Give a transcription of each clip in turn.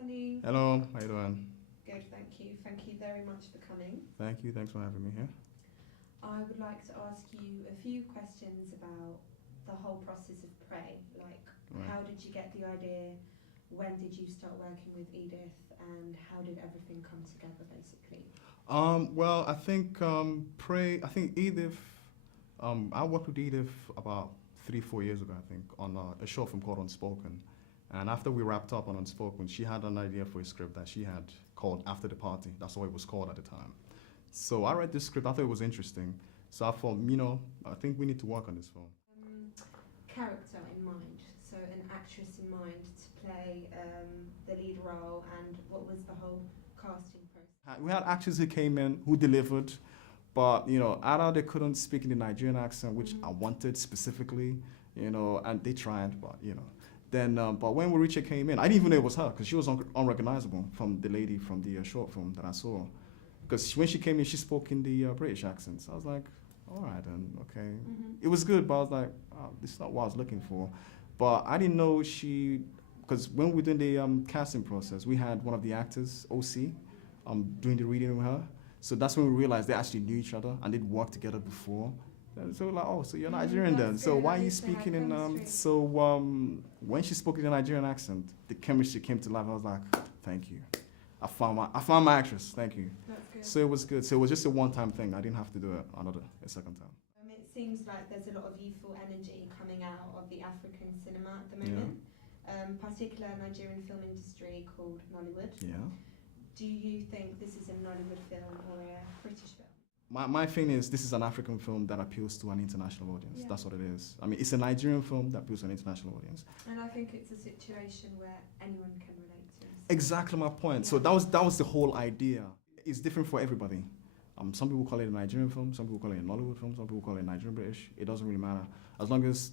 Sunny. Hello, how you doing? Good, thank you. Thank you very much for coming. Thank you, thanks for having me here. I would like to ask you a few questions about the whole process of Pray. Like, Right. how did you get the idea? When did you start working with Edith? And how did everything come together, basically? Well, I think I think Edith. I worked with Edith about 3-4 years ago, I think, on a short film called Unspoken. And after we wrapped up on Unspoken, she had an idea for a script that she had called After the Party. That's what it was called at the time. So I read this script. I thought it was interesting. So I thought, I think we need to work on this film. Character in mind, so an actress in mind to play the lead role, and what was the whole casting process? We had actors who came in who delivered, but either they couldn't speak in the Nigerian accent, which I wanted specifically, and they tried, but Then, but when Waricha came in, I didn't even know it was her because she was unrecognizable from the lady from the short film that I saw. Because when she came in, she spoke in the British accent. So I was like, all right, then, okay. It was good, but I was like, oh, this is not what I was looking for. But I didn't know because when we did the casting process, we had one of the actors, OC, doing the reading with her. So that's when we realized they actually knew each other and they'd worked together before. And so like, oh, so you're Nigerian then. So why are you speaking in, when she spoke in a Nigerian accent, the chemistry came to life. I was like, thank you. I found my actress, thank you. That's good. So it was good. So it was just a one-time thing. I didn't have to do it a second time. It seems like there's a lot of youthful energy coming out of the African cinema at the moment, particular Nigerian film industry called Nollywood. Yeah. Do you think this is a Nollywood film or a British film? My thing is, this is an African film that appeals to an international audience. Yeah. That's what it is. I mean, it's a Nigerian film that appeals to an international audience. And I think it's a situation where anyone can relate to. Exactly my point. Yeah. So that was the whole idea. It's different for everybody. Some people call it a Nigerian film, some people call it a Nollywood film, some people call it Nigerian British. It doesn't really matter. As long as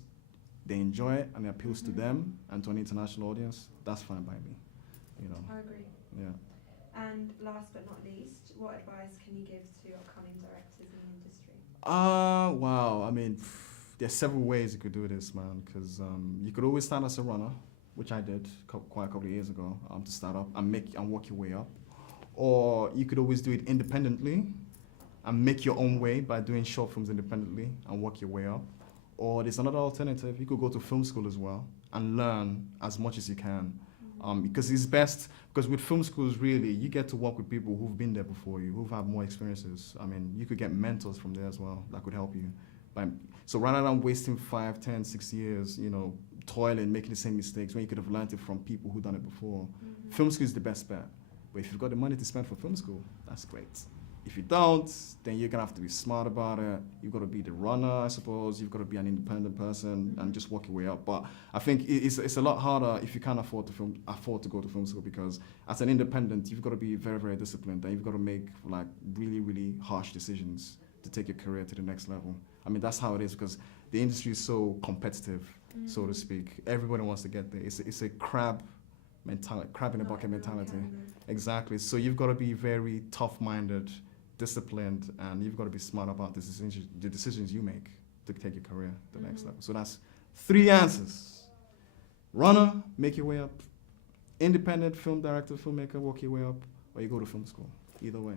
they enjoy it and it appeals to them and to an international audience, that's fine by me. I agree. Yeah. And last but not least, what advice can you give to upcoming directors in the industry? Wow. I mean, there's several ways you could do this, man. Because you could always start as a runner, which I did quite a couple of years ago, to start up and work your way up. Or you could always do it independently and make your own way by doing short films independently and work your way up. Or there's another alternative. You could go to film school as well and learn as much as you can. Because it's best, because with film schools, really, you get to work with people who've been there before you, who've had more experiences. I mean, you could get mentors from there as well that could help you. So rather than wasting 5, 10, 6 years, toiling, making the same mistakes, when you could have learned it from people who've done it before, film school is the best bet. But if you've got the money to spend for film school, that's great. If you don't, then you're gonna have to be smart about it. You've got to be the runner, I suppose. You've got to be an independent person and just work your way up. But I think it's a lot harder if you can't afford to go to film school, because as an independent, you've got to be very, very disciplined, and you've got to make like really, really harsh decisions to take your career to the next level. I mean, that's how it is, because the industry is so competitive, so to speak. Everybody wants to get there. It's a crab in a bucket mentality. Exactly. So you've got to be very tough-minded, disciplined, and you've got to be smart about the decisions you make to take your career to the next level. So that's 3 answers. Runner, make your way up. Independent film director, filmmaker, work your way up. Or you go to film school. Either way.